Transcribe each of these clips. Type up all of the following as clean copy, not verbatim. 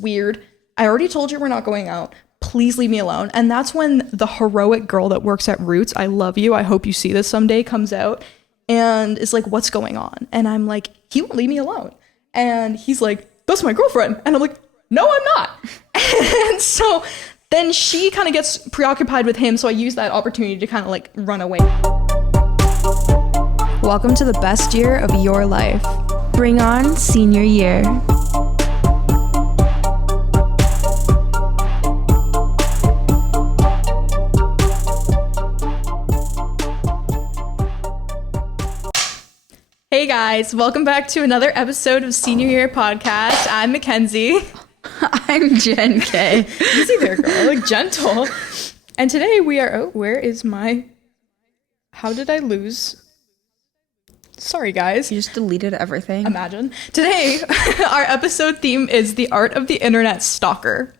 weird. I already told you we're not going out. Please leave me alone. And that's when the heroic girl that works at Roots, I love you, I hope you see this someday, comes out and is like, what's going on? And I'm like, he won't leave me alone. And he's like, that's my girlfriend. And I'm like, no, I'm not. And so then she kind of gets preoccupied with him. So I use that opportunity to kind of like run away. Welcome to the best year of your life. Bring on senior year. Hey guys, welcome back to another episode of Senior Year Podcast. I'm Mackenzie. I'm Jen K. Easy there, girl. Like gentle. And today we are... Oh, where is my... How did I lose... Sorry, guys. You just deleted everything. Imagine. Today, our episode theme is the art of the internet stalker.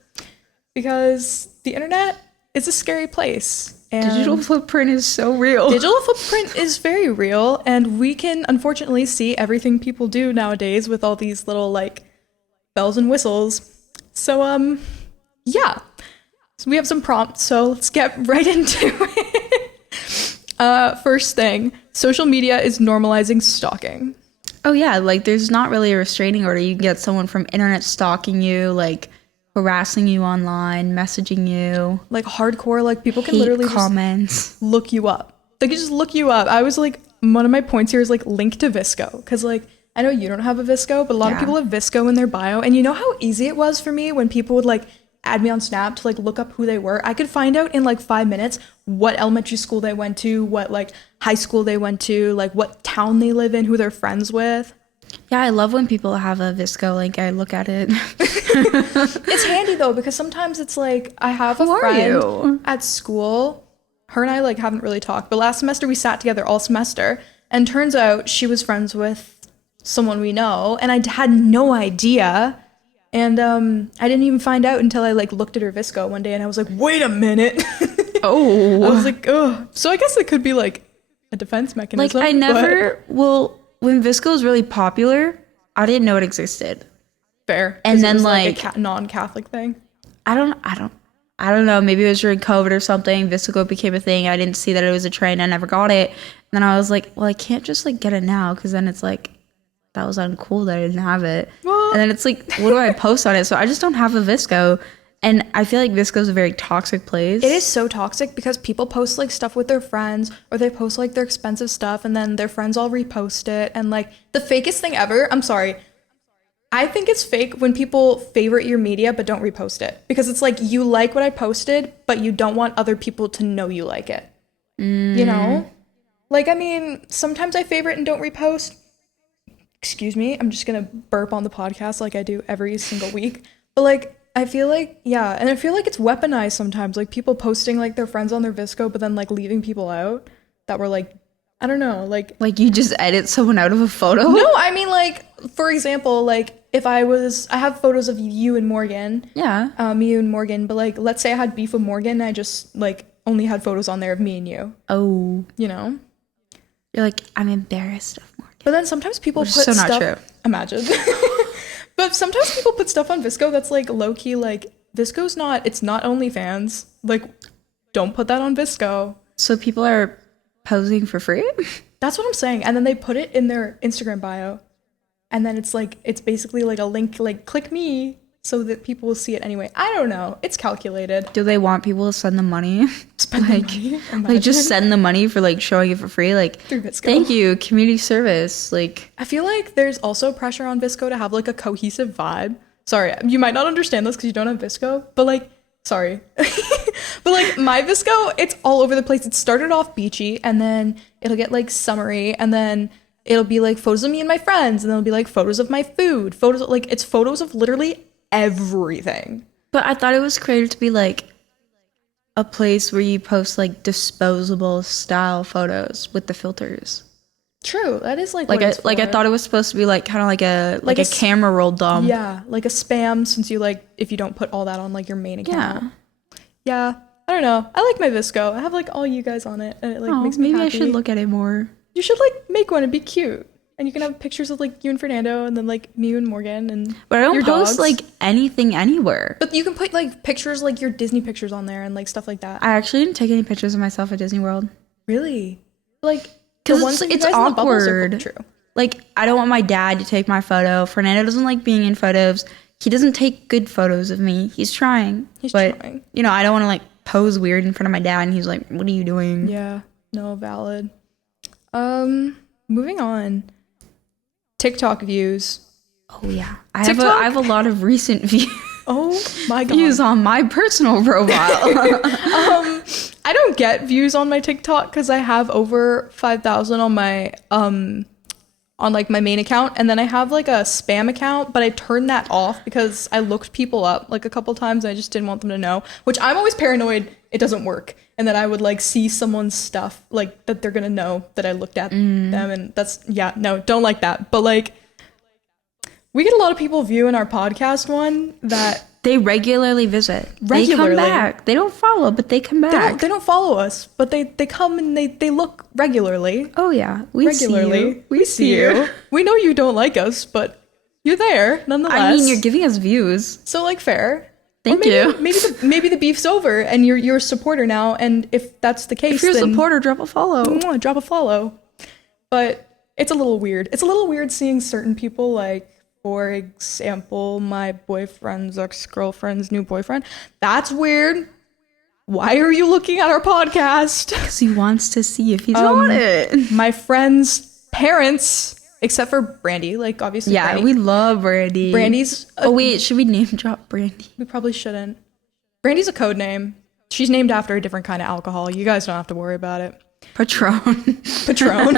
Because the internet is a scary place. And digital footprint is so real. Digital footprint is very real. And we can unfortunately see everything people do nowadays with all these little, like, bells and whistles. So, yeah. So we have some prompts, so let's get right into it. First thing, social media is normalizing stalking. Oh yeah, like there's not really a restraining order. You can get someone from internet stalking you, like harassing you online, messaging you. Like hardcore, like people can literally comments. Just look you up. They can just look you up. I was like, one of my points here is like link to Visco. Because like, I know you don't have a Visco, but a lot of people have Visco in their bio. And you know how easy it was for me when people would like add me on Snap to like look up who they were? I could find out in like 5 minutes what elementary school they went to, what like high school they went to, like what town they live in, who they're friends with. Yeah, I love when people have a Visco link. I look at it. It's handy though, because sometimes it's like I have a friend at school. Her and I like haven't really talked, but last semester we sat together all semester, and turns out she was friends with someone we know, and I had no idea. And I didn't even find out until I like looked at her Visco one day, and I was like, wait a minute. Oh. I was like, oh. So I guess it could be like a defense mechanism. Like I never when Visco was really popular, I didn't know it existed. Fair. And then it was like a non-Catholic thing. I don't know. Maybe it was during COVID or something. Visco became a thing. I didn't see that it was a trend. I never got it. And then I was like, well, I can't just like get it now, because then it's like that was uncool that I didn't have it. Well, and then it's like, what do I post on it? So I just don't have a Visco. And I feel like Visco is a very toxic place. It is so toxic because people post like stuff with their friends, or they post like their expensive stuff, and then their friends all repost it. And like the fakest thing ever, I'm sorry, I think it's fake when people favorite your media but don't repost it, because it's like you like what I posted but you don't want other people to know you like it. You know, like, I mean, sometimes I favorite and don't repost. Excuse me, I'm just gonna burp on the podcast like I do every single week. But like, I feel like, yeah, and I feel like it's weaponized sometimes, like people posting like their friends on their Visco but then like leaving people out that were like, I don't know, like you just edit someone out of a photo? No, I mean, like, for example, like if I have photos of you and Morgan. Yeah. You and Morgan, but like let's say I had beef with Morgan and I just like only had photos on there of me and you. Oh. You know? You're like, I'm embarrassed of Morgan. But then sometimes people put so stuff... not true. Imagine. But sometimes people put stuff on Visco that's like low-key, like, Visco's not... It's not OnlyFans. Like, don't put that on Visco. So people are posing for free? That's what I'm saying. And then they put it in their Instagram bio. And then it's like, it's basically like a link, like, click me, so that people will see it anyway. I don't know. It's calculated. Do they want people to send them money? Spend like, the money? Like, just send the money for, like, showing it for free? Like, through Visco. Thank you, community service. Like, I feel like there's also pressure on Visco to have, like, a cohesive vibe. Sorry, you might not understand this because you don't have Visco, but, like, sorry. But, like, my Visco, it's all over the place. It started off beachy, and then it'll get, like, summery, and then it'll be, like, photos of me and my friends, and then it'll be, like, photos of my food. Photos, like, it's photos of literally everything. But I thought it was created to be like a place where you post like disposable style photos with the filters. True, that is like I thought it was supposed to be like kind of like a camera roll dump. Yeah, like a spam, since you like if you don't put all that on like your main account. Yeah, I don't know. I like my Visco. I have like all you guys on it, and it like makes me happy. Maybe I should look at it more. You should like make one. It'd be cute. And you can have pictures of like you and Fernando, and then like me and Morgan, and But I don't your post dogs. like anything anywhere. But you can put like pictures, like your Disney pictures on there and like stuff like that. I actually didn't take any pictures of myself at Disney World. Really? Like the Because ones that you it's guys in the bubbles are awkward. true. Like, I don't want my dad to take my photo. Fernando doesn't like being in photos. He doesn't take good photos of me. He's trying. He's but, trying. you know, I don't want to like pose weird in front of my dad. And he's like, what are you doing? Yeah. No, valid. Moving on. TikTok views. Oh, yeah. I TikTok? have a lot of recent views. Oh my god. Views on my personal profile. I don't get views on my TikTok because I have over 5,000 on my on like my main account, and then I have like a spam account, but I turned that off because I looked people up like a couple times and I just didn't want them to know, which I'm always paranoid it doesn't work and that I would like see someone's stuff like that they're gonna know that I looked at them, and that's no, don't like that. But like we get a lot of people viewing our podcast one that They regularly visit. Regularly. They come back. They don't follow, but they come back. they don't follow us, but they come and they look regularly. Oh, yeah. We Regularly. see you. We see you. We know you don't like us, but you're there nonetheless. I mean, you're giving us views. so like fair. Thank Or maybe, you. Maybe the beef's over and you're a supporter now, and if that's the case, If you're a then supporter, drop a follow. drop a follow. But it's a little weird. It's a little weird seeing certain people, like for example, my boyfriend's ex-girlfriend's new boyfriend. That's weird. Why are you looking at our podcast? Because he wants to see if he's on it. My friend's parents, except for Brandy, like obviously. Yeah, Brandy. we love Brandy. Brandy's. Oh, wait, should we name drop Brandy? We probably shouldn't. Brandy's a code name. She's named after a different kind of alcohol. You guys don't have to worry about it. Patron. Patron.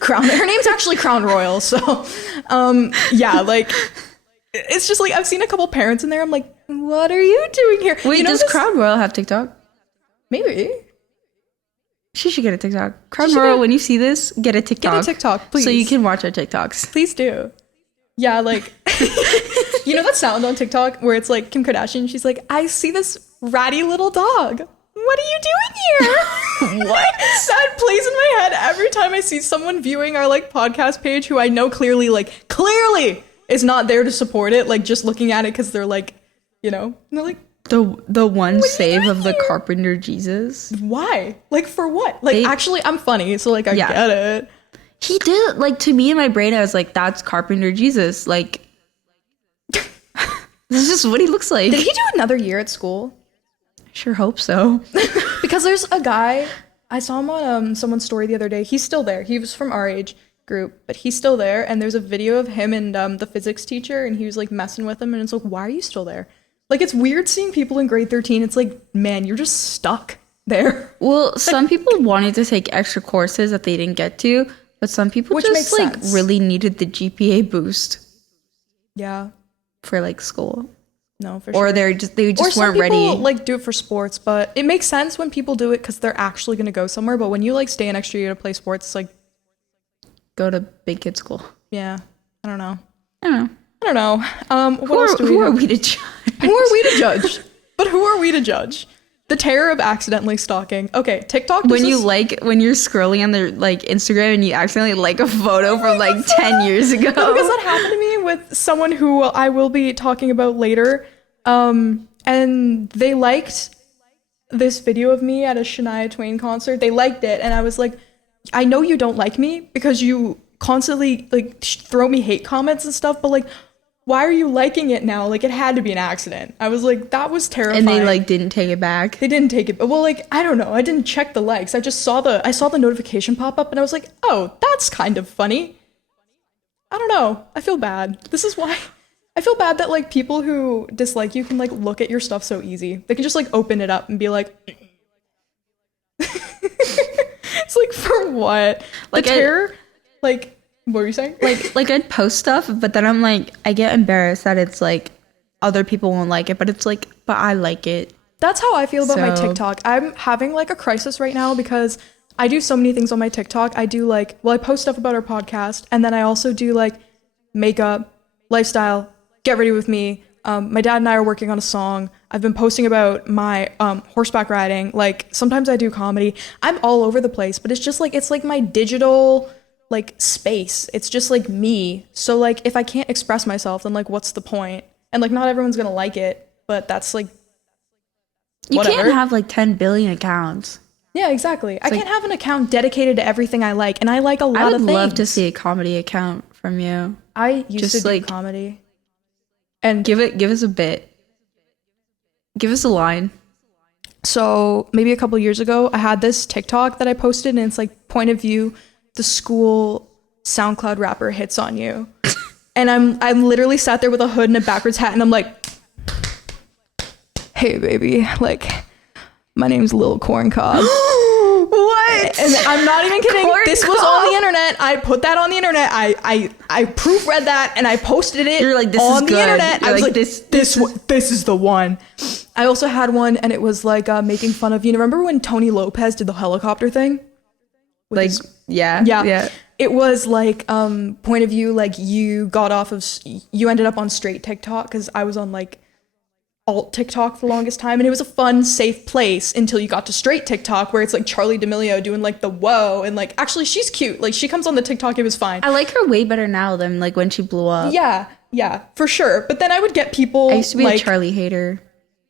Crown. Her name's actually Crown Royal. So, yeah, like it's just like I've seen a couple parents in there. I'm like, what are you doing here? Wait, you know does this- Crown Royal have TikTok? Maybe. She should get a TikTok. Crown should Royal, get- when you see this, get a TikTok. Get a TikTok, please. So you can watch our TikToks. Please do. Yeah, like you know that sound on TikTok where it's like Kim Kardashian, she's like, I see this ratty little dog. What are you doing here? What? That plays in my head every time I see someone viewing our like podcast page who I know clearly is not there to support it, like just looking at it because they're like, you know, and they're like, The one save doing of the here? Carpenter Jesus. why? Like for what? Like They- actually I'm funny, so like I Yeah. get it. He did, like, to me in my brain, I was like, that's Carpenter Jesus. Like, this is just what he looks like. Did he do another year at school? Sure hope so. Because there's a guy, I saw him on someone's story the other day. He's still there. He was from our age group, but he's still there. And there's a video of him and the physics teacher, and he was like messing with him. And it's like, why are you still there? Like, it's weird seeing people in grade 13. It's like, man, you're just stuck there. Well, some people wanted to take extra courses that they didn't get to, but some people Which just makes like sense. really needed the GPA boost Yeah, for like school, no, for or sure. they Or just some weren't people ready. like do it for sports, but it makes sense when people do it because they're actually going to go somewhere. But when you like stay an extra year to play sports, it's like, Go to big kid school. yeah, I don't know. I don't know. I don't know. What else do we Who are have? we to judge? Who are we to judge? But who are we to judge? The terror of accidentally stalking. Okay, TikTok. does When this- when you're scrolling on their like Instagram and you accidentally like a photo from like 10 years ago. No, because that happened to me with someone who I will be talking about later. And they liked this video of me at a Shania Twain concert. They liked it, and I was like, I know you don't like me because you constantly like throw me hate comments and stuff, but like, why are you liking it now? Like, it had to be an accident. I was like, that was terrifying. And they like didn't take it back. They didn't take it. Well, like, I don't know. I didn't check the likes. I just saw the notification pop up, and I was like, oh, that's kind of funny. I don't know. I feel bad. This is why I feel bad that like people who dislike you can like look at your stuff so easy. They can just like open it up and be like, it's like, for what? Like, The terror? Like, what were you saying? Like I'd post stuff, but then I'm like, I get embarrassed that it's like other people won't like it, but it's like, but I like it. That's how I feel about my So- TikTok. I'm having like a crisis right now because I do so many things on my TikTok. I do like, well, I post stuff about our podcast, and then I also do like makeup, lifestyle, get ready with me, My dad and I are working on a song. I've been posting about my horseback riding. Like sometimes I do comedy. I'm all over the place, but it's like my digital like space. It's just like me. So like if I can't express myself, then like what's the point? And like not everyone's gonna like it, but that's like You whatever. can't have like 10 billion accounts. Yeah, exactly. I can't have an account dedicated to everything I like, and I like a lot I of would things. love to see a comedy account from you. I used Just to do like comedy. And give us a bit. Give us a line. so maybe a couple years ago, I had this TikTok that I posted, and it's like point of view, the school SoundCloud rapper hits on you. And I'm literally sat there with a hood and a backwards hat, and I'm like, hey baby, like my name's Lil Corn Cob. What? And I'm not even kidding. Corn This was Cob? on the internet. I put that on the internet. I proofread that and I posted it. You're like, this on is the good. internet. You're I was like, like, this this is the one. I also had one, and it was like making fun of. You know, remember when Tony Lopez did the helicopter thing? With like, his- yeah. It was like point of view, like you ended up on straight TikTok because I was on like alt TikTok for the longest time, and it was a fun, safe place until you got to straight TikTok, where it's like Charlie D'Amelio doing like the whoa, and like actually she's cute. Like she comes on the TikTok, it was fine. I like her way better now than like when she blew up. Yeah, for sure. But then I would get people. I used to be like, a Charlie hater.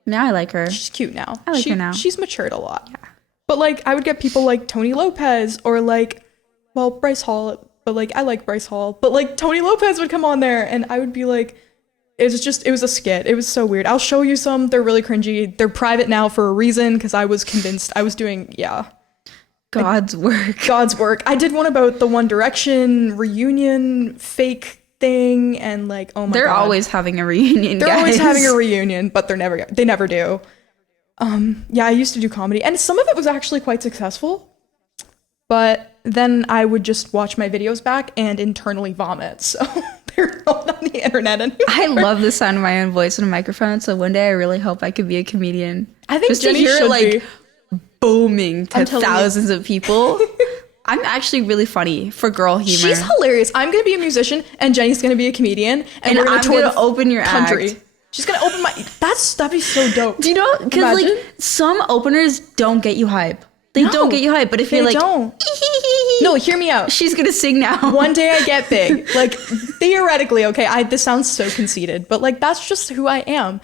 Now I like her. She's cute now. I like her now. She's matured a lot. Yeah. But like I would get people like Tony Lopez or like, well, Bryce Hall. But like I like Bryce Hall. But like Tony Lopez would come on there, and I would be like, it was a skit. It was so weird. I'll show you some. They're really cringy. They're private now for a reason, because I was convinced I was doing God's work. God's work. I did one about the One Direction reunion fake thing, and like, oh my They're God. always having a reunion. They're always guys. having a reunion, but they never do. Yeah, I used to do comedy, and some of it was actually quite successful. But then I would just watch my videos back and internally vomit. So they're not on the internet anymore. I love the sound of my own voice in a microphone, so one day I really hope I could be a comedian. I think just Jenny to hear should it like be. booming to I'm telling you. thousands of people. I'm actually really funny for girl humor. She's hilarious. I'm gonna be a musician, and Jenny's gonna be a comedian, and we're gonna I'm tour gonna the open your country. act. She's gonna open my. That'd be so dope. Do you know? Because like Imagine. some openers don't get you hype. They No, don't get you hype. But if they you're like, don't. No, hear me out. she's gonna sing now. One day I get big. Like theoretically, okay. This sounds so conceited, but like that's just who I am.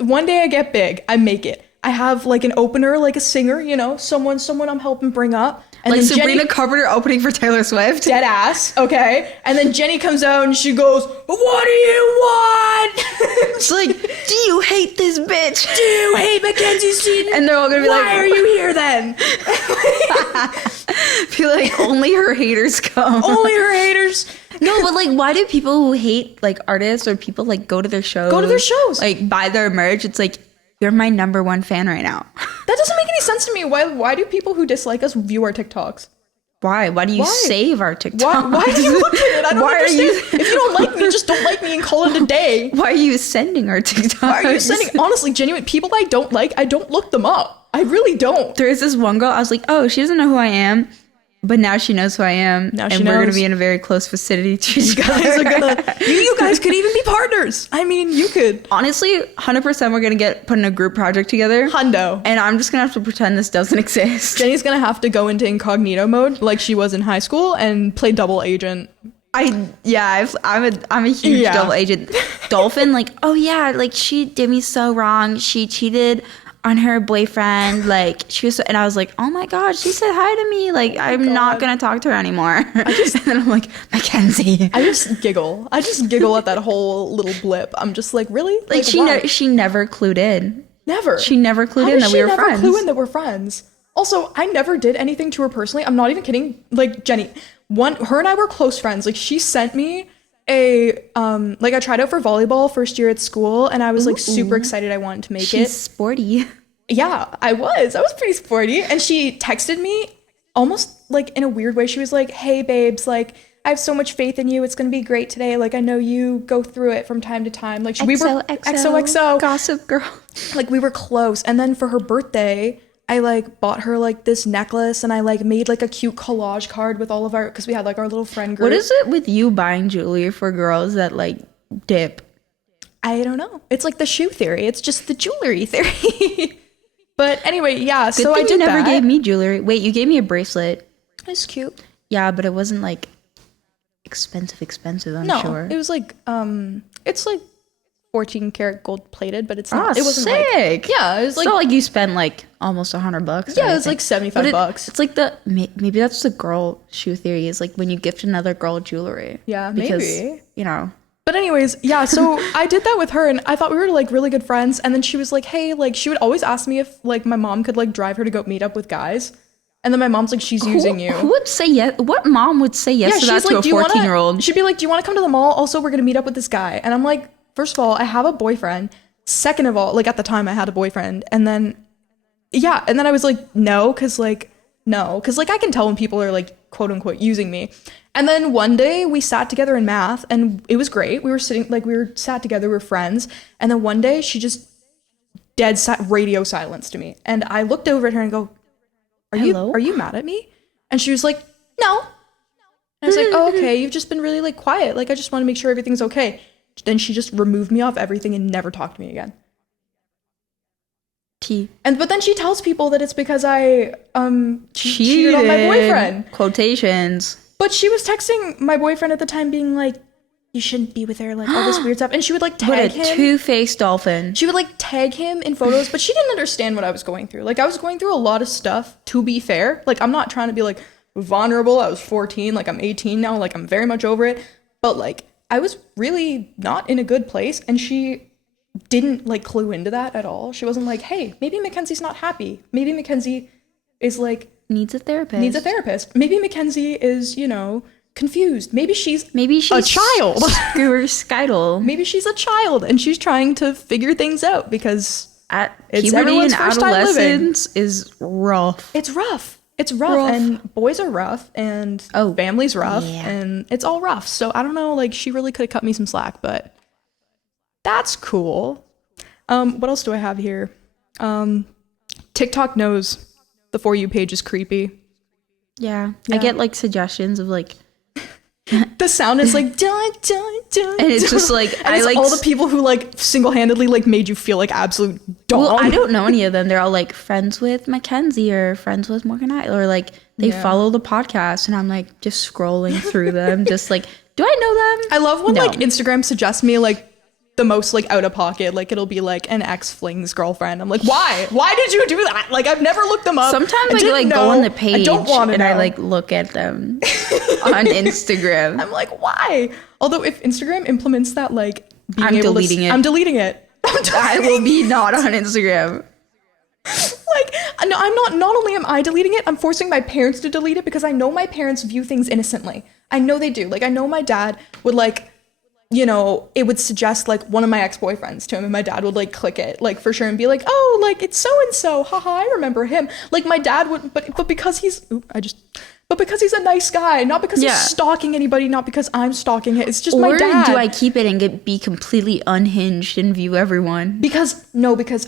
One day I get big. I make it. I have like an opener, like a singer, you know, someone I'm helping bring up. And like then Sabrina Jenny, Carpenter opening for Taylor Swift. dead ass, okay? And then Jenny comes out and she goes, "What do you want?" It's like, do you hate this bitch? Do you hate Mackenzie Seaton? And they're all gonna be Why like, are you here then? feel like only her haters come. Only her haters. No, but like, why do people who hate like artists or people like go to their shows? Go to their shows. Like buy their merch. It's like, you're my number one fan right now. That doesn't make any sense to me. Why do people who dislike us view our TikToks? Why? Why do you Why? save our TikTok? Why do you look at it? I don't Why are understand. you- If you don't like me, just don't like me and call it a day. Why are you sending our TikToks? Why are you sending, honestly, genuine people I don't like, I don't look them up. I really don't. There is this one girl, I was like, oh, she doesn't know who I am. But now she knows who I am. Now she and we're going to knows. be in a very close vicinity to each You guys other. are gonna, you guys could even be partners. I mean, you could. Honestly, 100% we're going to get put in a group project together. Hundo. And I'm just going to have to pretend this doesn't exist. Jenny's gonna have to go into incognito mode like she was in high school and play double agent. I'm a huge Yeah. double agent. Dolphin, like, oh yeah, like she did me so wrong. She cheated on her boyfriend. Like she was, and I was like, oh my god, she said hi to me. Like I'm not God. gonna talk to her anymore. and then I'm like, Mackenzie. I just giggle. I just giggle at that whole little blip. I'm just like, really? Like why? she never clued in. Never. She never clued How in does that we she were never friends. clue in that we're friends? Also, I never did anything to her personally. I'm not even kidding. Like Jenny, her and I were close friends. Like she sent me a like I tried out for volleyball first year at school, and I was like super excited I wanted to make She's it. sporty. Yeah, I was pretty sporty, and she texted me almost like in a weird way. She was like, "Hey babes, like I have so much faith in you. It's going to be great today. Like I know you go through it from time to time." Like we were XOXO. Gossip girl. Like we were close. And then for her birthday, I like bought her like this necklace, and I like made like a cute collage card with all of our, because we had like our little friend group. What is it with you buying jewelry for girls that like dip? I don't know. It's like the shoe theory. It's just the jewelry theory. But anyway, yeah. Good So thing I did you never that. gave me jewelry. Wait, you gave me a bracelet. It's cute. Yeah, but it wasn't like expensive, I'm No, sure. it was like it's like 14 karat gold plated, but it's not. Ah, It wasn't sick. like yeah. It was It's like not like you spent like almost $100. yeah. It was like $75. It's like maybe that's the girl shoe theory, is like when you gift another girl jewelry. Yeah, because, maybe. you know. But anyways, yeah, so I did that with her and I thought we were like really good friends. And then she was like, hey, like she would always ask me if like my mom could like drive her to go meet up with guys. And then my mom's like, she's using you. Who would say yes? What mom would say yes to that to a "Do you wanna-" 14-year-old? She'd be like, do you want to come to the mall? Also, we're going to meet up with this guy. And I'm like, first of all, I have a boyfriend. Second of all, like at the time I had a boyfriend. And then, yeah. And then I was like, no, because like I can tell when people are like, quote unquote, using me. And then one day we sat together in math and it was great. We were sat together, we were friends. And then one day she just radio silence to me. And I looked over at her and go, Hello? Are you mad at me? And she was like, no. And I was like, oh, okay, you've just been really like quiet. Like I just want to make sure everything's okay. Then she just removed me off everything and never talked to me again. But then she tells people that it's because I cheated on my boyfriend. Quotations. But she was texting my boyfriend at the time being like, you shouldn't be with her, like all this weird stuff. And she would like tag him. What a two-faced dolphin. She would like tag him in photos, but she didn't understand what I was going through. Like I was going through a lot of stuff, to be fair. Like I'm not trying to be like vulnerable. I was 14, like I'm 18 now, like I'm very much over it. But like I was really not in a good place and she didn't like clue into that at all. She wasn't like, hey, maybe Mackenzie's not happy. Maybe Mackenzie is like needs a therapist. Maybe Mackenzie is, you know, confused. Maybe she's a child. Skidle. Maybe she's a child and she's trying to figure things out because it's puberty and adolescence is rough. It's rough. And boys are rough and family's rough and it's all rough. So I don't know, like she really could have cut me some slack, but that's cool. What else do I have here? TikTok knows the For You page is creepy. Yeah. I get like suggestions of like the sound is like dun dun dun, and it's just like I like all the people who like single-handedly like made you feel like absolute dog. Well, I don't know any of them. They're all like friends with Mackenzie or friends with Morgan or like they follow the podcast, and I'm like just scrolling through them, just like, do I know them? I love when like Instagram suggests me like the most like out of pocket, like it'll be like an ex fling's girlfriend. I'm like, why did you do that? Like I've never looked them up. Sometimes I like go on the page and I like look at them on Instagram. I'm like, why? Although if Instagram implements that, like I'm deleting it. I'm deleting it. I will be not on Instagram. Like, no, I'm not. Not only am I deleting it, I'm forcing my parents to delete it because I know my parents view things innocently. I know they do. Like, I know my dad would like, you know, it would suggest like one of my ex-boyfriends to him and my dad would like click it like for sure and be like, oh, like it's so and so, haha, I remember him. Like my dad would, but because he's because he's a nice guy, not because he's stalking anybody, not because I'm stalking it. It's just my dad. Or do I keep it and be completely unhinged and view everyone? Because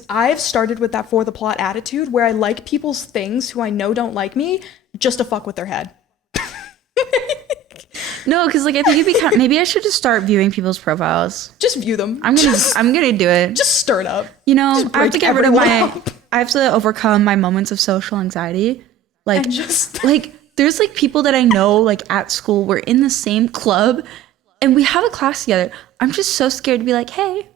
I've started with that for the plot attitude where I like people's things who I know don't like me just to fuck with their head. No, because like I think maybe I should just start viewing people's profiles. Just view them. I'm gonna do it. Just stir it up. You know, I have to get rid of I have to overcome my moments of social anxiety. Like like there's like people that I know like at school, we're in the same club and we have a class together. I'm just so scared to be like, hey.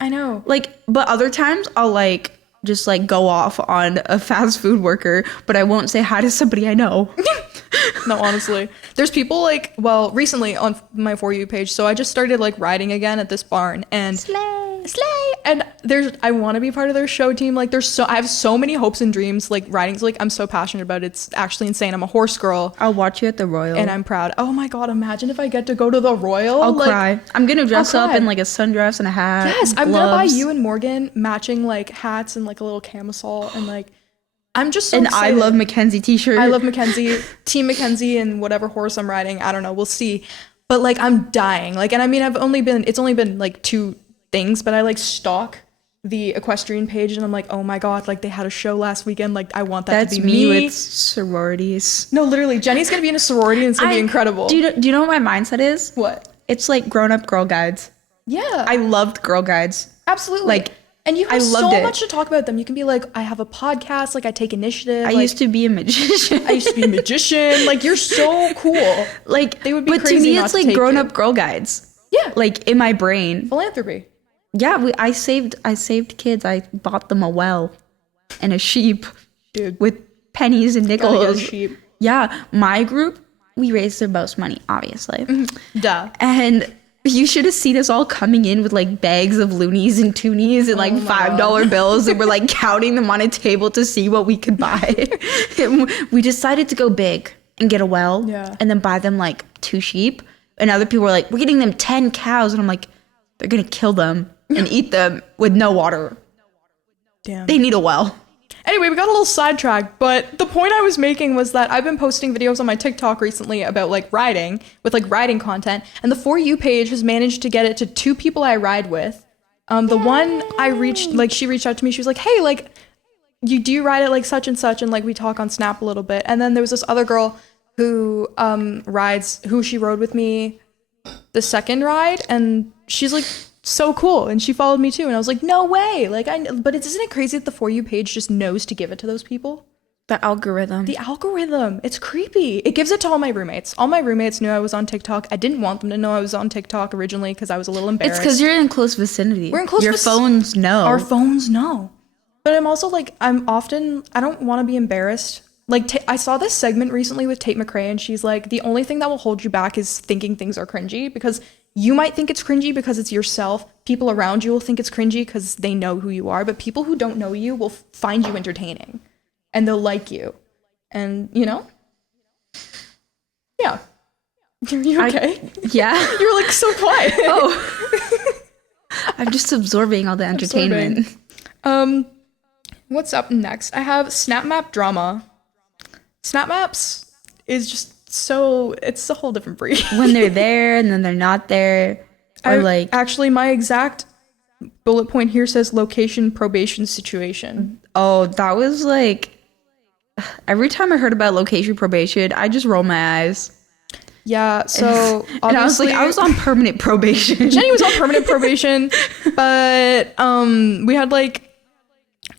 I know. Like, but other times I'll like just like go off on a fast food worker, but I won't say hi to somebody I know. No, honestly. There's people like, well, recently on my For You page, so I just started like riding again at this barn and Slay! And I want to be part of their show team. Like I have so many hopes and dreams. Like riding's like, I'm so passionate about it. It's actually insane. I'm a horse girl. I'll watch you at the Royal. And I'm proud. Oh my God, imagine if I get to go to the Royal. I'll cry. I'm going to dress up in like a sundress and a hat. Yes, I'm going to buy you and Morgan matching like hats and like a little camisole and like, I'm just so excited. I love Mackenzie t-shirt. I love Mackenzie, Team Mackenzie, and whatever horse I'm riding. I don't know. We'll see. But like, I'm dying. Like, and I mean, it's only been like 2 things, but I like stalk the equestrian page and I'm like, oh my God, like they had a show last weekend. Like I want that to be me. With sororities. No, literally, Jenny's going to be in a sorority and it's going to be incredible. Do you know what my mindset is? What? It's like grown-up girl guides. Yeah. I loved girl guides. Absolutely. Like, and you I have so loved it. much to talk about them. You can be like, I have a podcast, like I take initiative. I like, used to be a magician. I used to be a magician. Like, you're so cool. Like, They would be but to crazy me, not it's to like take grown you. up girl guides. Yeah. Like in my brain. Philanthropy. Yeah, I saved kids. I bought them a well and a sheep, Dude. with pennies and Gotta get a nickels. sheep. Yeah, my group, we raised the most money, obviously. Duh. And you should have seen us all coming in with like bags of loonies and toonies and like $5 bills, and we're like counting them on a table to see what we could buy. And we decided to go big and get a well, Yeah. and then buy them like 2 sheep. And other people were like, we're getting them 10 cows. And I'm like, they're gonna kill them and eat them with no water. Damn. They need a well. Anyway, we got a little sidetracked, but the point I was making was that I've been posting videos on my TikTok recently about like riding, with like riding content, and the For You page has managed to get it to 2 people I ride with. The one I reached, like she reached out to me, she was like, hey, like, do you ride at like such and such? And like we talk on Snap a little bit. And then there was this other girl who she rode with me the second ride, and she's like so cool, and she followed me too, and I was like, no way. Like, but isn't it crazy that the For You page just knows to give it to those people? The algorithm. The algorithm, it's creepy. It gives it to all my roommates. All my roommates knew I was on TikTok. I didn't want them to know I was on TikTok originally because I was a little embarrassed. It's because you're in close vicinity. We're in close Your phones know. Our phones know. But I'm also like, I don't want to be embarrassed. Like, I saw this segment recently with Tate McRae, and she's like, the only thing that will hold you back is thinking things are cringy, because you might think it's cringy because it's yourself. People around you will think it's cringy because they know who you are, but people who don't know you will find you entertaining, and they'll like you. And, you know? Yeah. You okay? Yeah. You were like so quiet. Oh. I'm just absorbing all the entertainment. What's up next? I have Snap Map drama. Snap Maps is just it's a whole different breed. When they're there and then they're not there. Or actually, my exact bullet point here says location probation situation. Oh, that was like, every time I heard about location probation, I just roll my eyes. Yeah, so and I was like, I was on permanent probation. Jenny was on permanent probation, but we had like,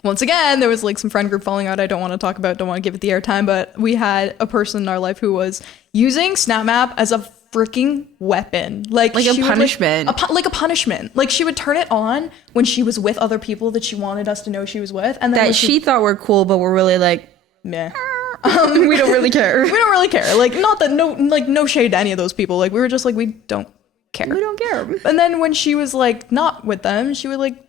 once again, there was like some friend group falling out I don't want to talk about, don't want to give it the airtime, but we had a person in our life who was using Snap Map as a freaking weapon. Like a punishment. Like a punishment. Like, she would turn it on when she was with other people that she wanted us to know she was with. And then that she thought were cool, but we're really like, meh. We don't really care. We don't really care. Like, not that no shade to any of those people. Like, we were just like, we don't care. We don't care. And then when she was like not with them, she would like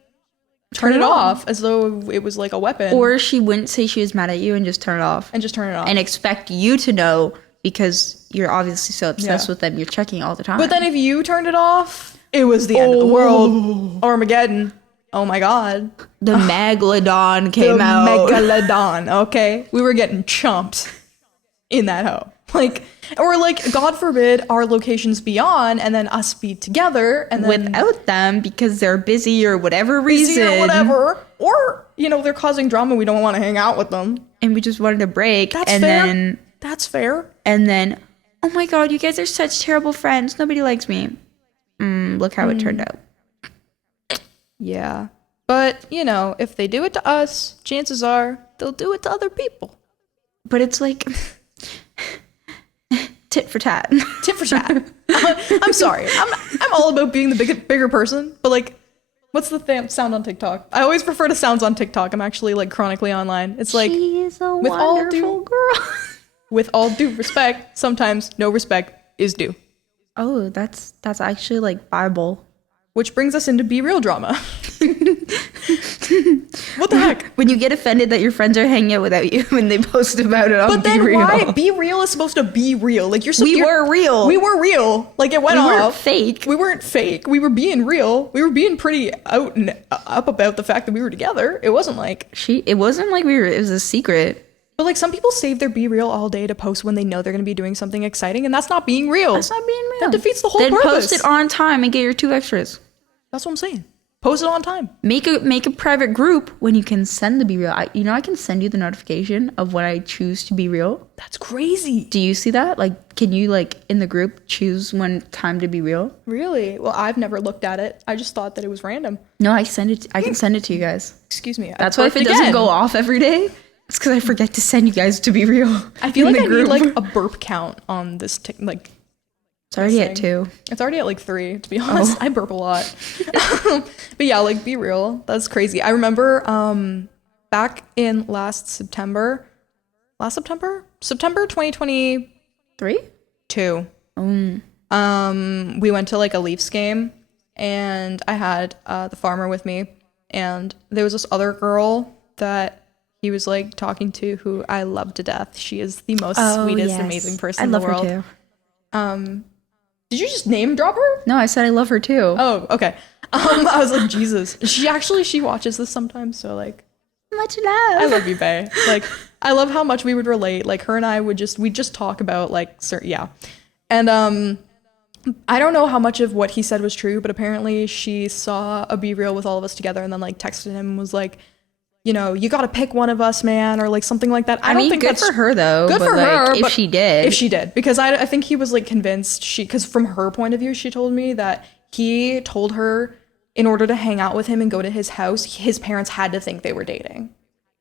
turn it off as though it was like a weapon. Or she wouldn't say she was mad at you and just turn it off. And just turn it off. And expect you to know, because you're obviously so obsessed with them. You're checking all the time. But then if you turned it off, it was the end of the world. Armageddon. Oh my god. The Megalodon came out. Megalodon, okay? We were getting chumped in that hoe. Like, or like, God forbid, our locations be on and then us be together and then without them because they're busy or whatever reason. Or whatever. Or, you know, they're causing drama. We don't want to hang out with them. And we just wanted a break. That's and fair. Then, that's fair. And then, oh my god, you guys are such terrible friends. Nobody likes me. Look how it turned out. Yeah. But, you know, if they do it to us, chances are they'll do it to other people. But it's like tit for tat. Tit for tat. I'm sorry. I'm all about being the bigger person, but like, what's the sound on TikTok? I always refer to sounds on TikTok. I'm actually like chronically online. It's like, she's a with wonderful girl. With all due respect, sometimes no respect is due. Oh, that's actually like Bible. Which brings us into Be Real drama. What the heck? When you get offended that your friends are hanging out without you when they post about it on But Be then Real. why? Be Real is supposed to be real. Like, we were real. We were real. Like, it went off. We weren't fake. We weren't fake. We were being real. We were being pretty out and up about the fact that we were together. It wasn't like... It wasn't like it was a secret. But like, some people save their Be Real all day to post when they know they're going to be doing something exciting, and that's not being real. That's not being real. That defeats the whole then purpose. post it on time and get your 2 extras. That's what I'm saying. Post it on time. Make a private group when you can send the be real. I can send you the notification of when I choose to be real. That's crazy. Do you see that? Like, can you like in the group choose when time to be real? Really? Well, I've never looked at it. I just thought that it was random. No, I can send it to you guys. Excuse me. That's why if it doesn't go off every day, it's because I forget to send you guys to be real. I feel like I need like a burp count on this like. It's already at 2. It's already at like 3, to be honest. I burp a lot. But yeah, like be real. That's crazy. I remember back in September 2023? 2. We went to like a Leafs game and I had the farmer with me, and there was this other girl that he was like talking to who I love to death. She is the most sweetest, amazing person in the world. I love her too. Did you just name drop her? No, I said I love her too. Oh, okay. I was like, Jesus. She watches this sometimes, so like, much love. I love you, Bae. Like, I love how much we would relate. Like, her and I we'd just talk about like, yeah. And I don't know how much of what he said was true, but apparently she saw a Be Real with all of us together and then like texted him and was like, you know, you got to pick one of us, man, or like something like that. I don't think good for her though. Good for her. If she did, because I think he was like convinced because from her point of view, she told me that he told her in order to hang out with him and go to his house, his parents had to think they were dating.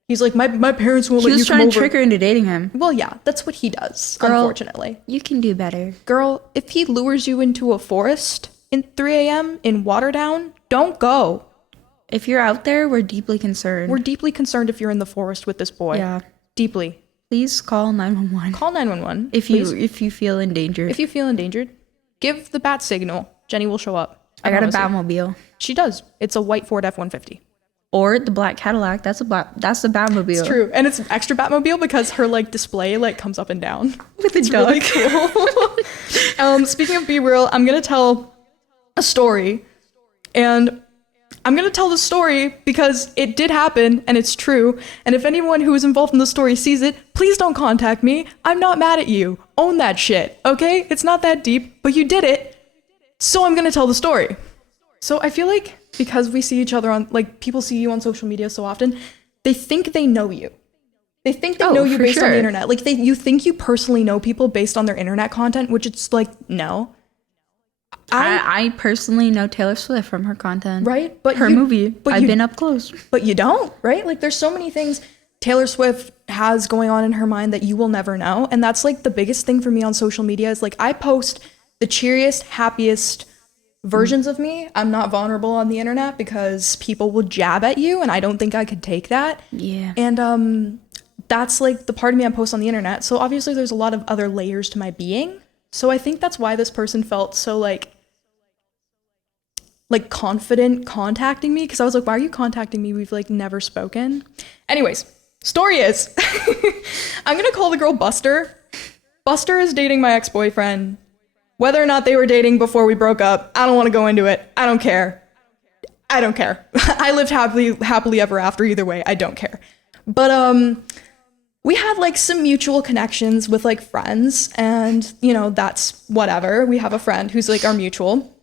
He's like, my parents won't let you come over. He was trying to trick her into dating him. Well, yeah, that's what he does, Girl, unfortunately. You can do better. Girl, if he lures you into a forest in 3 a.m. in Waterdown, don't go. If you're out there, we're deeply concerned. We're deeply concerned if you're in the forest with this boy. Yeah. Deeply. Please call 911. Call 911. If you feel endangered. If you feel endangered, give the bat signal. Jenny will show up. I got a Batmobile. She does. It's a white Ford F-150. Or the black Cadillac. That's the Batmobile. It's true. And it's an extra Batmobile because her like display like comes up and down. With a duck. Really cool. Speaking of Be Real, I'm going to tell a story. And I'm going to tell the story because it did happen and it's true. And if anyone who is involved in the story sees it, please don't contact me. I'm not mad at you. Own that shit, okay? It's not that deep, but you did it. So I'm going to tell the story. So I feel like because we see each other on, like, people see you on social media so often, they think they know you. They think they know you based on the internet. Like, you think you personally know people based on their internet content, which it's like, no. I personally know Taylor Swift from her content. Right? But her movie. But I've been up close. But you don't, right? Like, there's so many things Taylor Swift has going on in her mind that you will never know. And that's, like, the biggest thing for me on social media is, like, I post the cheeriest, happiest versions of me. I'm not vulnerable on the internet because people will jab at you, and I don't think I could take that. Yeah. And that's, like, the part of me I post on the internet. So, obviously, there's a lot of other layers to my being. So I think that's why this person felt so, like confident contacting me, because I was like, why are you contacting me? We've like never spoken. Anyways, story is I'm gonna call the girl Buster. Buster is dating my ex-boyfriend. Whether or not they were dating before we broke up, I don't want to go into it. I don't care. I lived happily ever after either way. I don't care. But we had like some mutual connections with like friends, and you know, that's whatever. We have a friend who's like our mutual.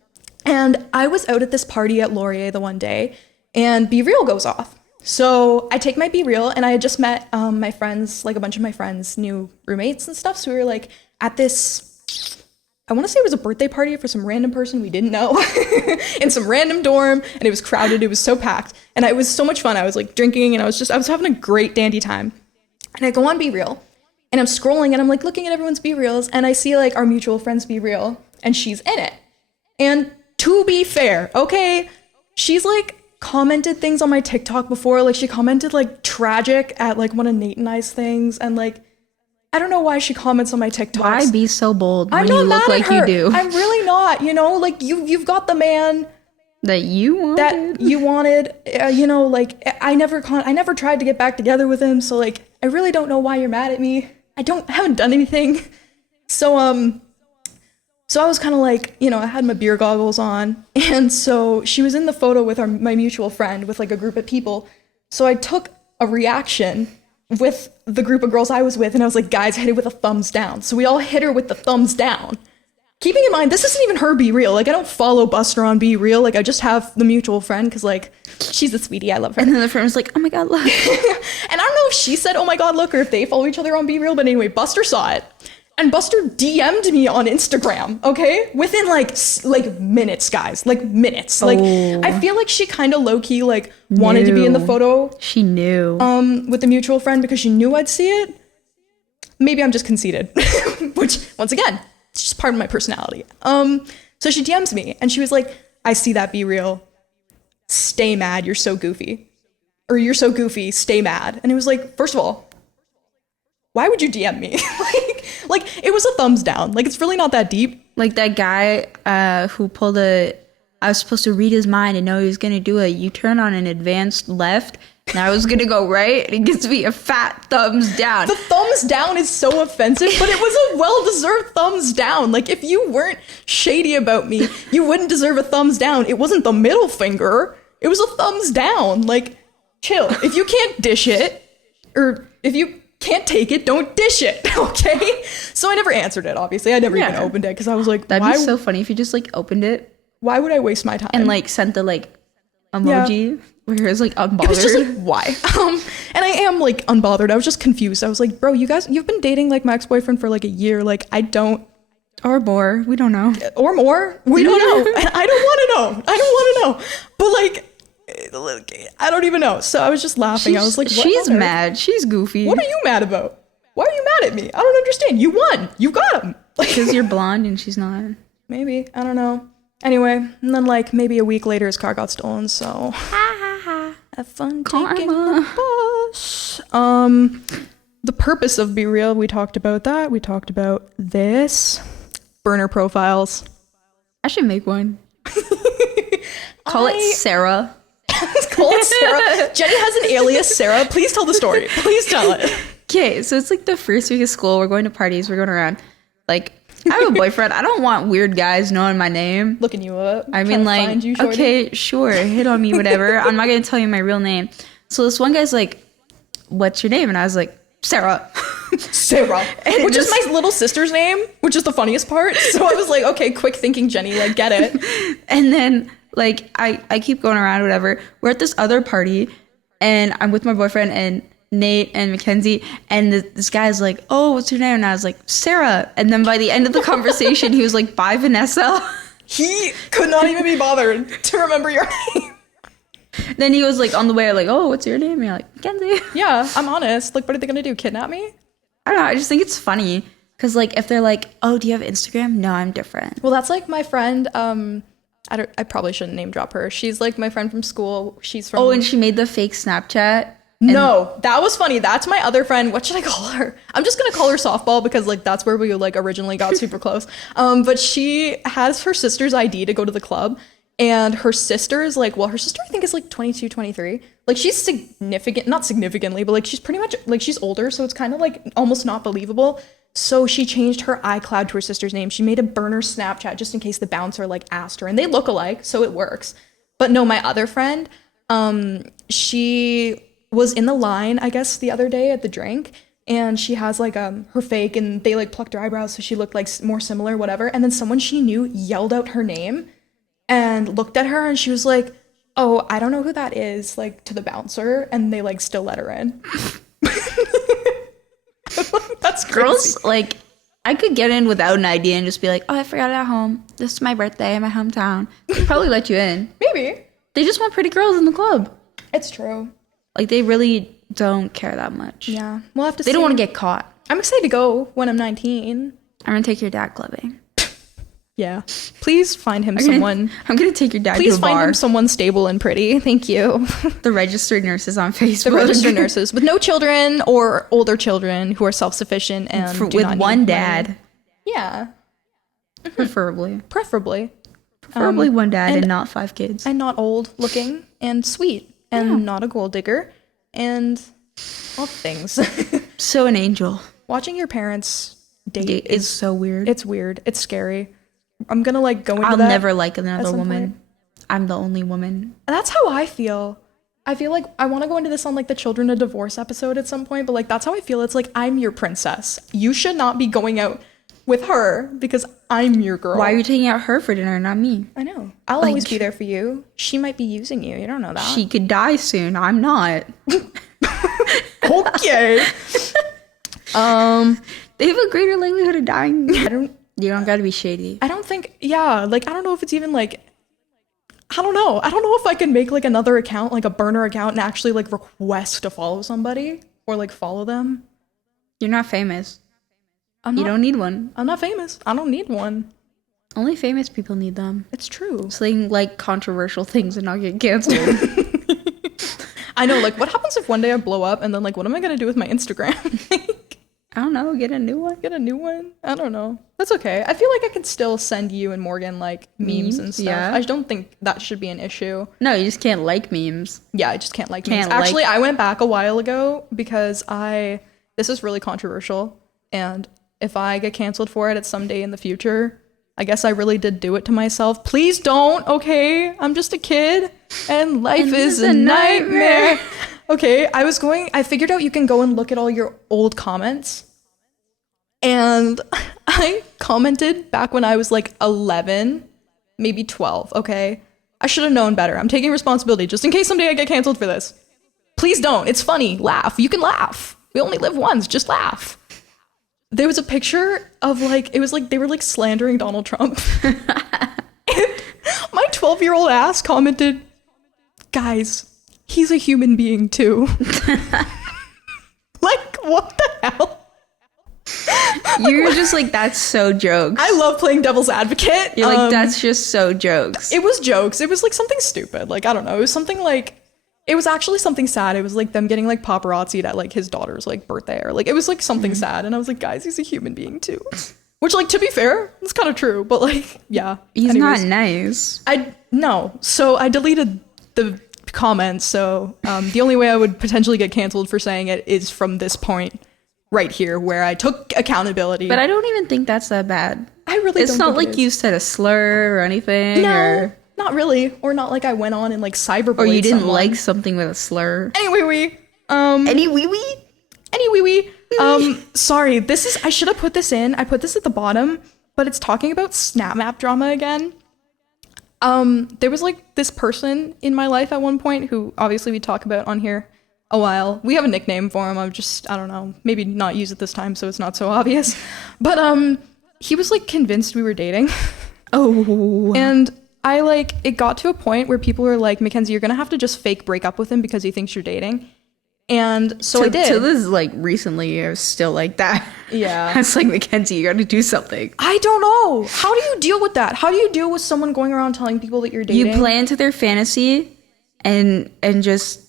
And I was out at this party at Laurier the one day, and Be Real goes off. So I take my Be Real, and I had just met my friends, like a bunch of my friends' new roommates and stuff. So we were like at this, I want to say it was a birthday party for some random person we didn't know in some random dorm, and it was crowded. It was so packed, and it was so much fun. I was like drinking, and I was having a great dandy time. And I go on Be Real, and I'm scrolling, and I'm like looking at everyone's Be Reals, and I see like our mutual friend's Be Real, and she's in it. And to be fair, okay, she's like commented things on my TikTok before. Like she commented like tragic at like one of Nate and I's things, and like I don't know why she comments on my TikToks. Why be so bold when you look like you do? I'm really not. You know, like you've got the man that you wanted. You know, like I never tried to get back together with him. So like I really don't know why you're mad at me. I haven't done anything. So I was kind of like, you know, I had my beer goggles on, and so she was in the photo with my mutual friend with like a group of people. So I took a reaction with the group of girls I was with, and I was like, guys, hit it with a thumbs down. So we all hit her with the thumbs down. keeping in mind, this isn't even her Be Real. Like, I don't follow Buster on Be Real. Like, I just have the mutual friend because, like, she's a sweetie. I love her. And then the friend was like, oh my God, look. And I don't know if she said, oh my God, look, or if they follow each other on Be Real. But anyway, Buster saw it. And Buster DM'd me on Instagram, okay? Within, like minutes, guys. Like, minutes. Like, I feel like she kind of low-key, like, wanted to be in the photo. She knew. With the mutual friend because she knew I'd see it. Maybe I'm just conceited. Which, once again, it's just part of my personality. So she DMs me, and she was like, I see that, Be Real. Stay mad, you're so goofy. Or you're so goofy, stay mad. And it was like, first of all, why would you DM me? like it was a thumbs down. Like, it's really not that deep. Like that guy who I was supposed to read his mind and know he was going to do a U-turn on an advanced left. And I was going to go right. And it gives me a fat thumbs down. The thumbs down is so offensive, but it was a well-deserved thumbs down. Like, if you weren't shady about me, you wouldn't deserve a thumbs down. It wasn't the middle finger. It was a thumbs down. Like, chill. If you can't dish it, or if you can't take it, don't dish it, okay? So I never answered it, obviously. I never even opened it because I was like, that'd be so funny if you just, like, opened it. Why would I waste my time? And, like, sent the, like, emoji where it was, like, unbothered. It was just like, why? And I am, like, unbothered. I was just confused. I was like, bro, you've been dating, like, my ex-boyfriend for, like, a year. Like, I don't... Or more. We don't know. Or more. We don't know. And I don't want to know. I don't want to know. But, like, I don't even know. So I was just laughing. I was like, what she's mad. She's goofy. What are you mad about? Why are you mad at me? I don't understand. You won. You got him. Because you're blonde and she's not. Maybe. I don't know. Anyway, and then, like, maybe a week later, his car got stolen, so... Have fun taking the bus. The purpose of Be Real, we talked about that. We talked about this. Burner profiles. I should make one. Call it Sarah. Call it Sarah. Jenny has an alias, Sarah. Please tell the story. Please tell it. Okay, so it's like the first week of school. We're going to parties. We're going around. Like, I have a boyfriend. I don't want weird guys knowing my name. Looking you up. I mean, like, okay, sure, hit on me, whatever. I'm not going to tell you my real name. So this one guy's like, what's your name? And I was like, Sarah. Sarah. Which is my little sister's name, which is the funniest part. So I was like, okay, quick thinking, Jenny, like, get it. And then, like, I keep going around, whatever. We're at this other party, and I'm with my boyfriend, and Nate and Mackenzie, and this guy's like, oh, what's your name? And I was like, Sarah. And then by the end of the conversation, he was like, bye, Vanessa. He could not even be bothered to remember your name. Then he was like on the way, like, oh, what's your name? And you're like, Mackenzie. Yeah, I'm honest. Like, what are they gonna do? Kidnap me? I don't know. I just think it's funny because, like, if they're like, oh, do you have Instagram? No, I'm different. Well, that's like my friend. I probably shouldn't name drop her. She's like my friend from school. She's from. Oh, and she made the fake Snapchat. No, that was funny. That's my other friend. What should I call her? I'm just gonna call her Softball because, like, that's where we, like, originally got super close. But she has her sister's ID to go to the club, and her sister is like, well, her sister I think is like 22, 23. Like, she's significant, not significantly, but like she's pretty much like she's older, so it's kind of like almost not believable. So she changed her iCloud to her sister's name. She made a burner Snapchat just in case the bouncer, like, asked her, and they look alike, so it works. But no, my other friend, she was in the line, I guess, the other day at the drink, and she has, like, her fake, and they, like, plucked her eyebrows so she looked, like, more similar, whatever, and then someone she knew yelled out her name and looked at her, and she was like, oh, I don't know who that is, like, to the bouncer, and they, like, still let her in. That's crazy. Girls, like, I could get in without an ID and just be like, oh, I forgot it at home. This is my birthday in my hometown. They'd probably let you in. Maybe. They just want pretty girls in the club. It's true. Like, they really don't care that much. Yeah. We'll have to see. They don't want to get caught. I'm excited to go when I'm 19. I'm going to take your dad clubbing. Yeah. Please find him someone. I'm going to take your dad to a bar. Please find him someone stable and pretty. Thank you. The registered nurses on Facebook. The registered nurses with no children or older children who are self-sufficient and with one dad. Yeah. Preferably. Preferably one dad and not 5 kids. And not old looking and sweet and not a gold digger and all things. So an angel. Watching your parents date is so weird. It's weird. It's scary. I'm gonna, like, go into I'll that. I'll never like another woman. Point. I'm the only woman. That's how I feel. I feel like I want to go into this on, like, the children of divorce episode at some point, but, like, that's how I feel. It's like, I'm your princess. You should not be going out with her because I'm your girl. Why are you taking out her for dinner, not me? I know. I'll always be there for you. She might be using you. You don't know that. She could die soon. I'm not. Okay. They have a greater likelihood of dying. You don't gotta be shady. I don't think, yeah, like, I don't know if it's even, like, I don't know. I don't know if I can make, like, another account, like, a burner account and actually, like, request to follow somebody or, like, follow them. You're not famous. You don't need one. I'm not famous. I don't need one. Only famous people need them. It's true. So they can like controversial things and not get canceled. I know, like, what happens if one day I blow up and then, like, what am I gonna do with my Instagram? I don't know, get a new one? Get a new one? I don't know. That's okay. I feel like I can still send you and Morgan, like, memes and stuff. Yeah. I don't think that should be an issue. No, you just can't like memes. Yeah, I just can't like memes. Actually, I went back a while ago because this is really controversial, and if I get canceled for it at some day in the future, I guess I really did do it to myself. Please don't, okay? I'm just a kid, and life is a nightmare. Okay, I figured out you can go and look at all your old comments, and I commented back when I was like 11, maybe 12, okay? I should have known better. I'm taking responsibility just in case someday I get canceled for this. Please don't. It's funny. Laugh. You can laugh. We only live once. Just laugh. There was a picture of, like, it was like they were, like, slandering Donald Trump. And my 12-year-old ass commented, guys, he's a human being too. Like, what the hell? You're just like, that's so jokes. I love playing devil's advocate. You're like, that's just so jokes. It was jokes. It was, like, something stupid. Like, I don't know. It was something, like, it was actually something sad. It was like them getting like paparazzi'd at like his daughter's like birthday, or like it was like something sad. And I was like, guys, he's a human being too. Which, like, to be fair, it's kind of true. But like, yeah. He's not nice. No. So I deleted the comments. So the only way I would potentially get canceled for saying it is from this point right here where I took accountability. But I don't even think that's that bad. I really don't. It's not think like you said a slur or anything. No. Not really, or not like I went on and like cyberbullied or you didn't someone. like something with a slur. Anyway, sorry, I should have put this in. I put this at the bottom, but it's talking about Snap Map drama again. There was like this person in my life at one point who obviously we talk about on here a while. We have a nickname for him. I don't know, maybe not use it this time so it's not so obvious. But he was like convinced we were dating. Oh. And it got to a point where people were like, Mackenzie, you're gonna have to just fake break up with him because he thinks you're dating. And so I did. So this is like recently, I was still like that. Yeah. I was like, Mackenzie, you gotta do something. I don't know. How do you deal with that? How do you deal with someone going around telling people that you're dating? You play into their fantasy and just,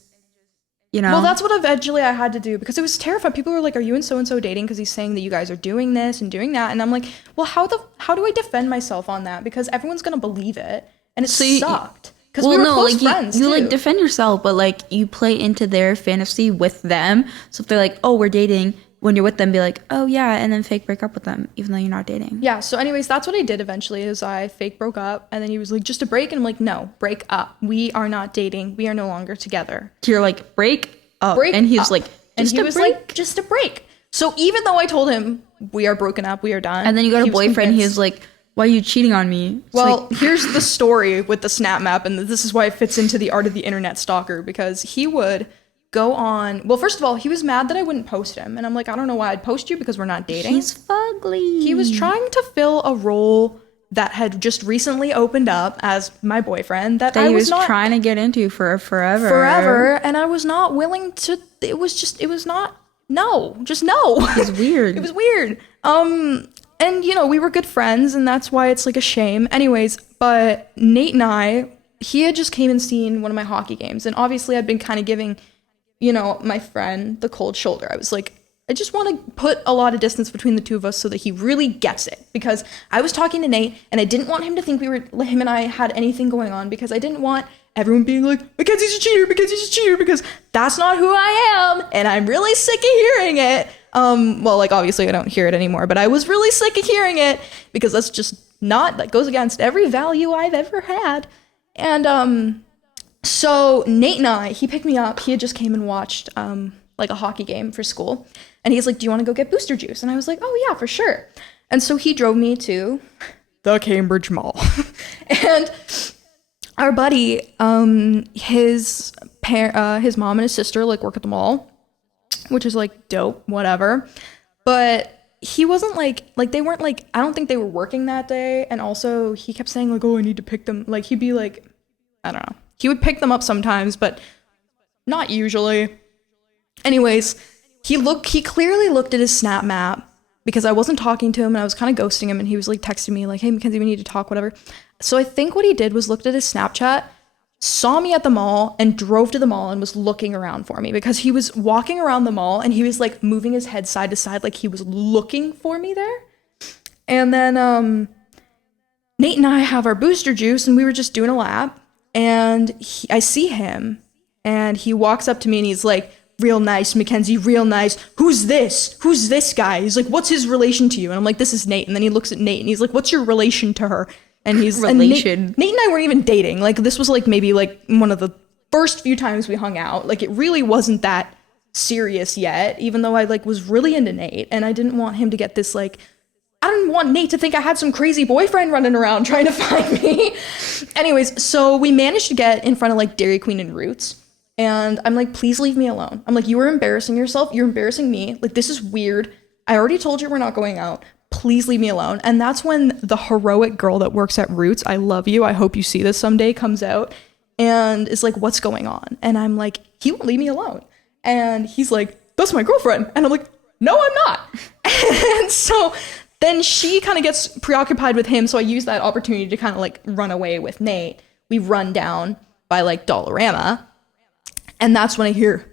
you know. Well, that's what eventually I had to do because it was terrifying. People were like, are you and so-and-so dating? Because he's saying that you guys are doing this and doing that. And I'm like, well, how do I defend myself on that? Because everyone's going to believe it. And it sucked. Because we were close friends, you too. like defend yourself, but like you play into their fantasy with them. So if they're like, oh, we're dating, when you're with them, be like, oh yeah, and then fake break up with them, even though you're not dating. Yeah, so anyways, that's what I did eventually is I fake broke up. And then he was like, just a break? And I'm like, no, break up. We are not dating. We are no longer together. You're like, break up. And he was like, just a break. So even though I told him we are broken up, we are done. And then you got a boyfriend, he was like, why are you cheating on me? It's well, here's the story with the Snap Map, and this is why it fits into the art of the internet stalker, because he would go on. Well, first of all, he was mad that I wouldn't post him, and I'm like, I don't know why I'd post you because we're not dating. He's fugly. He was trying to fill a role that had just recently opened up as my boyfriend that I was not trying to get into for forever, and I was not willing to. It was not. No. It was weird. It was weird. And, you know, we were good friends, and that's why it's, like, a shame. Anyways, but Nate and I, he had just came and seen one of my hockey games, and obviously I'd been kind of giving, you know, my friend the cold shoulder. I was like, I just want to put a lot of distance between the two of us so that he really gets it, because I was talking to Nate, and I didn't want him to think him and I had anything going on, because I didn't want everyone being like, Mackenzie's a cheater, because that's not who I am, and I'm really sick of hearing it. Well, like, obviously I don't hear it anymore, but I was really sick of hearing it because that's just that goes against every value I've ever had. And, so Nate and I, he picked me up. He had just came and watched, like a hockey game for school. And he's like, do you want to go get Booster Juice? And I was like, oh yeah, for sure. And so he drove me to the Cambridge Mall. And our buddy, his mom and his sister like work at the mall, which is like dope, whatever. But he wasn't like they weren't like, I don't think they were working that day. And also he kept saying like, oh, I need to pick them. Like he'd be like, I don't know. He would pick them up sometimes, but not usually. Anyways, he clearly looked at his Snap map because I wasn't talking to him and I was kind of ghosting him, and he was like texting me like, hey, Mackenzie, we need to talk, whatever. So I think what he did was looked at his Snapchat, saw me at the mall, and drove to the mall and was looking around for me because he was walking around the mall and he was like moving his head side to side like he was looking for me there. And then Nate and I have our booster juice and we were just doing a lap, and I see him and he walks up to me and he's like, real nice, Mackenzie, real nice. Who's this? Who's this guy? He's like, what's his relation to you? And I'm like, this is Nate. And then he looks at Nate and he's like, what's your relation to her? And he's relation. Nate and I weren't even dating. Like this was like maybe like one of the first few times we hung out. Like it really wasn't that serious yet, even though I like was really into Nate, and I didn't want him to get this like, I didn't want Nate to think I had some crazy boyfriend running around trying to find me. Anyways, so we managed to get in front of like Dairy Queen and Roots. And I'm like, please leave me alone. I'm like, you are embarrassing yourself. You're embarrassing me. Like, this is weird. I already told you we're not going out. Please leave me alone. And that's when the heroic girl that works at Roots, I love you, I hope you see this someday, comes out and is like, what's going on? And I'm like, he won't leave me alone. And he's like, that's my girlfriend. And I'm like, no, I'm not. And so then she kind of gets preoccupied with him. So I use that opportunity to kind of like run away with Nate. We run down by like Dollarama. And that's when I hear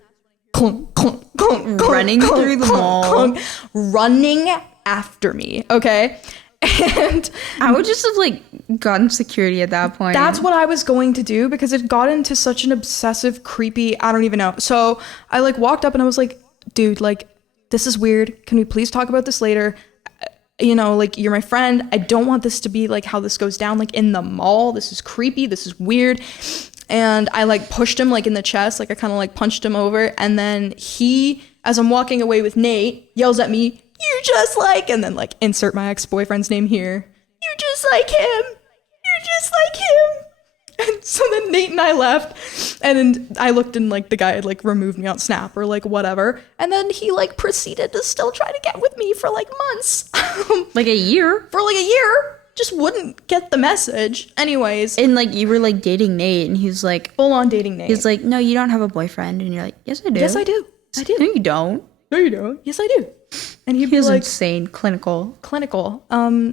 clunk, clunk, clunk, running clunk, through the clunk, mall. clunk, running after me, okay? And I would just have like gotten security at that point. that's what I was going to do because it got into such an obsessive, creepy, I don't even know. So I like walked up and I was like, dude, like, this is weird. Can we please talk about this later? You know, like, you're my friend. I don't want this to be like how this goes down, like in the mall. This is creepy. This is weird. And I like pushed him like in the chest, like I kind of like punched him over. And then he, as I'm walking away with Nate, yells at me, you just like, and then like insert my ex-boyfriend's name here. You just like him. You're just like him. And so then Nate and I left, and then I looked and like the guy had like removed me on Snap or like whatever. And then he like proceeded to still try to get with me for like months. like a year. For like a year. Just wouldn't get the message. Anyways. And like you were like dating Nate, and he's like full on dating Nate. He's like, no, you don't have a boyfriend. And you're like, yes, I do. Yes, I do. I do. No, you don't. No, you don't. Yes, I do. And he'd be was like, insane. Clinical.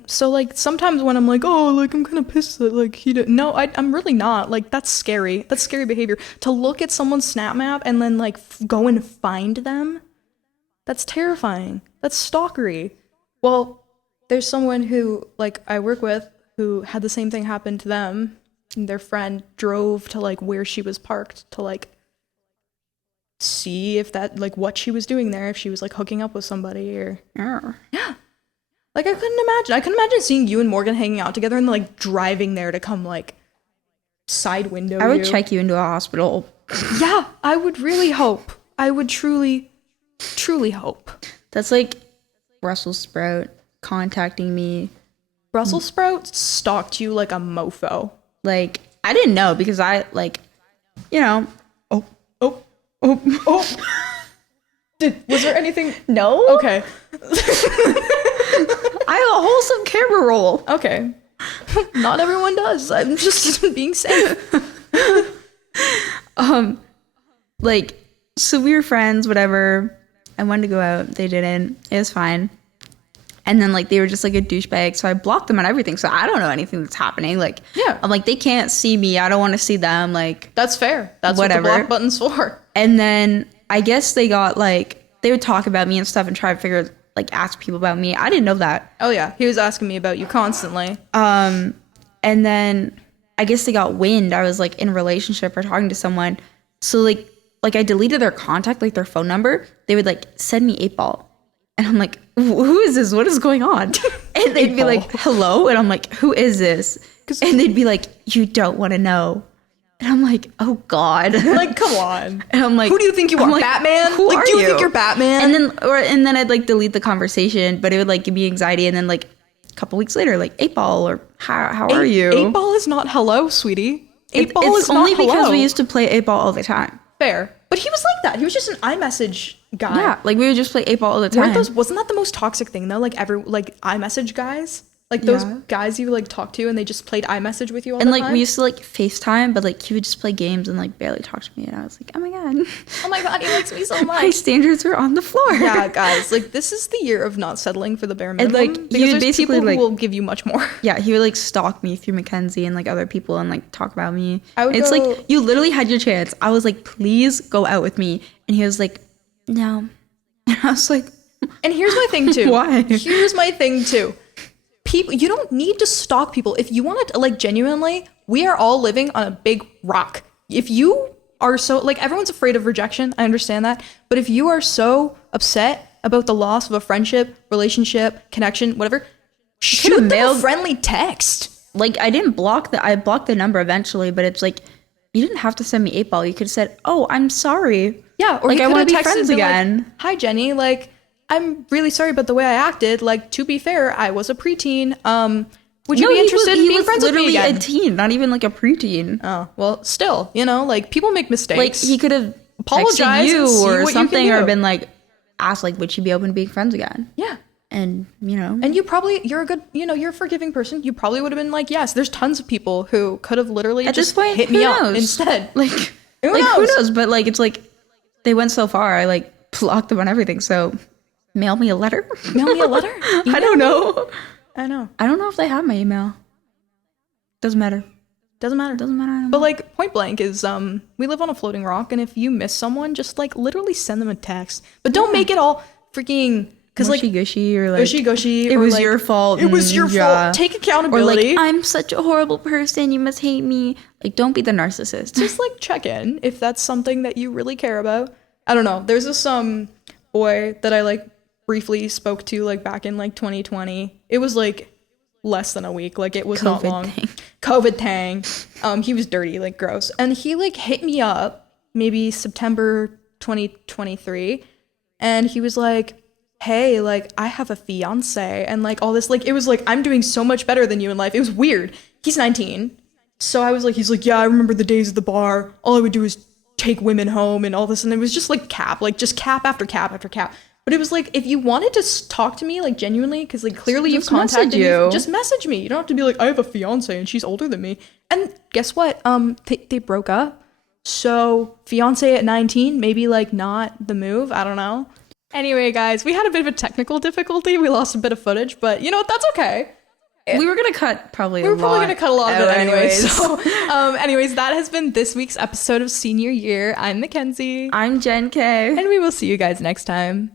So like sometimes when I'm like, oh, like I'm kind of pissed that like he didn't. No, I'm really not. Like that's scary. That's scary behavior. To look at someone's Snap map and then like go and find them. That's terrifying. That's stalkery. Well, there's someone who like I work with who had the same thing happen to them. And their friend drove to like where she was parked to like see if that like what she was doing there, if she was like hooking up with somebody or yeah. Like I couldn't imagine seeing you and Morgan hanging out together and like driving there to come like side window I would check you into a hospital. Yeah, I would really hope. I would truly hope. That's like Brussels sprout contacting me. Brussels sprout stalked you like a mofo. Like I didn't know because I like, you know. Was there anything? No. Okay. I have a wholesome camera roll. Okay. Not everyone does. I'm just being safe. Like, so we were friends, whatever. I wanted to go out. They didn't. It was fine. And then, like, they were just, like, a douchebag. So I blocked them on everything. So I don't know anything that's happening. Like, yeah. I'm like, they can't see me. I don't want to see them. Like, that's fair. That's whatever. What the block button's for. And then I guess they got, like, they would talk about me and stuff and try to figure, like, ask people about me. I didn't know that. Oh, yeah. He was asking me about you constantly. And then I guess they got wind. I was, like, in a relationship or talking to someone. So, like I deleted their contact, like, their phone number. They would, like, send me 8-ball. And I'm like, who is this? What is going on? And they'd be like, hello? And I'm like, who is this? And they'd be like, you don't want to know. And I'm like, oh, God. Like, come on. And I'm like, who do you think you are, like, Batman? Who like, are do you think you're Batman? And then I'd, like, delete the conversation, but it would, like, give me anxiety. And then, like, a couple weeks later, like 8-ball or how are you? 8-ball is not hello, sweetie. 8-ball is only not hello. because we used to play 8-ball all the time. Fair. But he was like that. He was just an iMessage guy. Yeah, like we would just play 8-ball all the time. Wasn't that the most toxic thing though? Like iMessage guys? Like those guys you like talk to and they just played iMessage with you all the time? And like we used to like FaceTime, but like he would just play games and like barely talk to me. And I was like, oh my God. Oh my God, he likes me so much. My standards were on the floor. Yeah, guys, like this is the year of not settling for the bare minimum. And like because he would there's basically people like who will give you much more. Yeah, he would like stalk me through Mackenzie and like other people and like talk about me. It's like you literally had your chance. I was like, please go out with me. And he was like, no. And I was like, and here's my thing too. Why? Here's my thing too. People, you don't need to stalk people. If you want to, like, genuinely, we are all living on a big rock. If you are so, like, everyone's afraid of rejection. I understand that. But if you are so upset about the loss of a friendship, relationship, connection, whatever, shoot them a friendly text. Like, I blocked the number eventually, but it's like, you didn't have to send me 8-ball. You could have said, oh, I'm sorry. Yeah, or like, you I want to be texted friends again. Like, hi, Jenny. Like, I'm really sorry about the way I acted. Like, to be fair, I was a preteen. Would you be interested in being friends with me again? He was literally a teen, not even like a preteen. Oh, well, still, you know, like people make mistakes. Like he could have apologized you or something, or been like asked like, would you be open to being friends again? Yeah. And you know, and you're a good, you're a forgiving person. You probably would have been like, yes. There's tons of people who could have literally at just this point, hit me up instead. Like, who knows? But like, it's like they went so far. I like blocked them on everything. So. Mail me a letter? Mail me a letter? I don't know. I know. I don't know if they have my email. Doesn't matter. Doesn't matter. But like point blank is we live on a floating rock, and if you miss someone, just like literally send them a text. But don't make it all freaking because like gushy or like gushy. It was your fault. It was your fault. Take accountability. Or like I'm such a horrible person. You must hate me. Like don't be the narcissist. Just like check in if that's something that you really care about. I don't know. There's this boy that I like briefly spoke to like back in like 2020. It was like less than a week. Like it was COVID not long. COVID thing. He was dirty, like gross. And he like hit me up maybe September 2023. And he was like, hey, like I have a fiance and like all this, like it was like, I'm doing so much better than you in life. It was weird. He's 19. So I was like, he's like, yeah, I remember the days at the bar. All I would do is take women home and all this. And it was just like just cap after cap after cap. But it was like, if you wanted to talk to me, like genuinely, because like clearly you've contacted me, just message me. You don't have to be like, I have a fiance and she's older than me. And guess what? They broke up. So fiance at 19, maybe like not the move. I don't know. Anyway, guys, we had a bit of a technical difficulty. We lost a bit of footage, but you know what? That's okay. We were going to cut probably a lot. We were probably going to cut a lot of it anyways. So, anyways, that has been this week's episode of Senior Year. I'm Mackenzie. I'm Jen K. And we will see you guys next time.